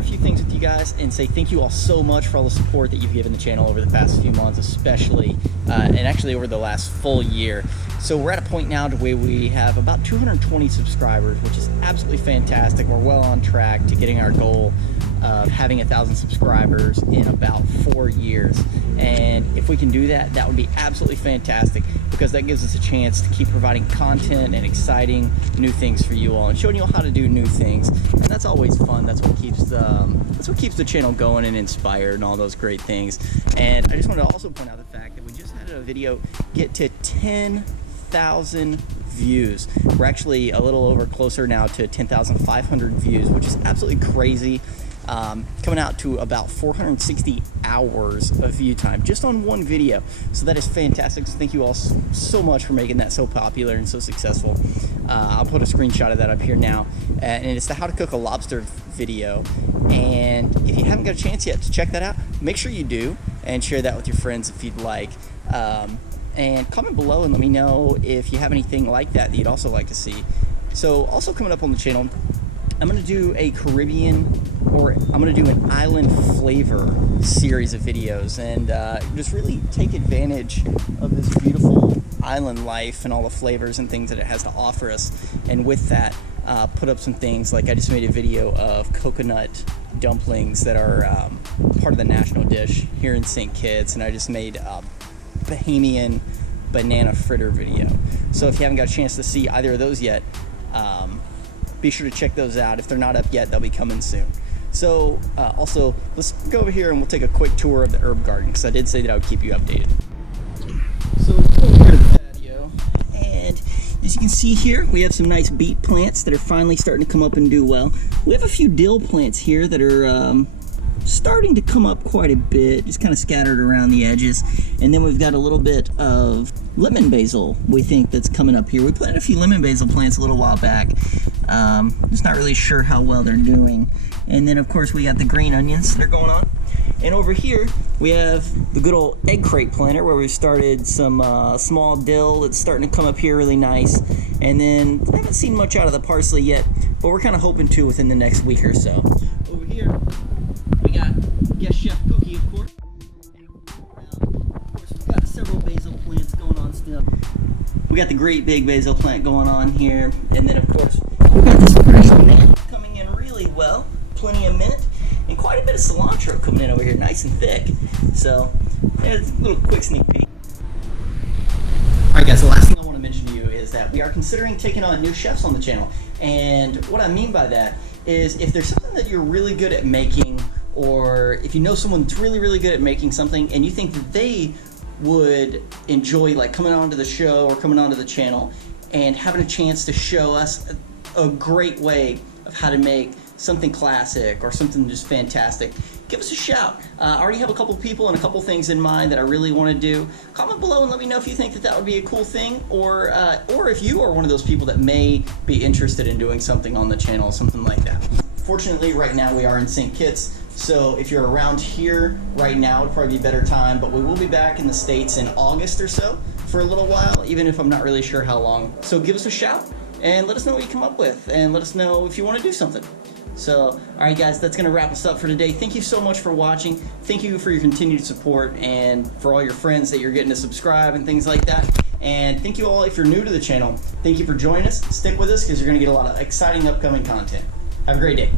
a few things with you guys and say thank you all so much for all the support that you've given the channel over the past few months, especially, and actually over the last full year. So we're at a point now to where we have about 220 subscribers, which is absolutely fantastic. We're well on track to getting our goal of having 1,000 subscribers in about 4 years. And if we can do that, that would be absolutely fantastic, because that gives us a chance to keep providing content and exciting new things for you all and showing you all how to do new things. And that's always fun. That's what keeps the channel going and inspired and all those great things. And I just wanted to also point out the fact that we just had a video get to 10,000 views. We're actually a little over closer now to 10,500 views, which is absolutely crazy. Coming out to about 460 hours of view time just on one video. So that is fantastic. So thank you all so much for making that so popular and so successful. I'll put a screenshot of that up here now, and it's the how to cook a lobster video. And if you haven't got a chance yet to check that out, make sure you do and share that with your friends if you'd like. And comment below and let me know if you have anything like that you'd also like to see. So also coming up on the channel, I'm going to do a I'm going to do an island flavor series of videos, and just really take advantage of this beautiful island life and all the flavors and things that it has to offer us. And with that, put up some things like I just made a video of coconut dumplings that are part of the national dish here in St. Kitts, and I just made a Bahamian banana fritter video. So if you haven't got a chance to see either of those yet, be sure to check those out. If they're not up yet, they'll be coming soon. So also, let's go over here and we'll take a quick tour of the herb garden, because I did say that I would keep you updated. So let's go over here to the patio, and as you can see here, we have some nice beet plants that are finally starting to come up and do well. We have a few dill plants here that are starting to come up quite a bit, just kind of scattered around the edges. And then we've got a little bit of lemon basil, we think, that's coming up here. We planted a few lemon basil plants a little while back. Just not really sure how well they're doing. And then of course we got the green onions that are going on. And over here we have the good old egg crate planter, where we've started some small dill that's starting to come up here really nice. And then I haven't seen much out of the parsley yet, but we're kind of hoping to within the next week or so. Over here we got guest chef Cookie, of course. And of course we've got several basil plants going on still. We got the great big basil plant going on here, and then of course we've got this fresh mint coming in really well. Plenty of mint, and quite a bit of cilantro coming in over here, nice and thick. So there's a little quick sneak peek. Alright guys, the last thing I want to mention to you is that we are considering taking on new chefs on the channel. And what I mean by that is, if there's something that you're really good at making, or if you know someone that's really good at making something and you think that they would enjoy like coming onto the show or coming onto the channel and having a chance to show us a great way of how to make something classic or something just fantastic, give us a shout. I already have a couple people and a couple things in mind that I really want to do. Comment below and let me know if you think that that would be a cool thing, or if you are one of those people that may be interested in doing something on the channel, something like that. Fortunately, right now we are in St. Kitts, so if you're around here right now, it'd probably be a better time, but we will be back in the States in August or so for a little while, even if I'm not really sure how long. So give us a shout and let us know what you come up with, and let us know if you want to do something. So, alright guys, that's going to wrap us up for today. Thank you so much for watching. Thank you for your continued support, and for all your friends that you're getting to subscribe and things like that. And thank you all if you're new to the channel. Thank you for joining us. Stick with us, because you're going to get a lot of exciting upcoming content. Have a great day.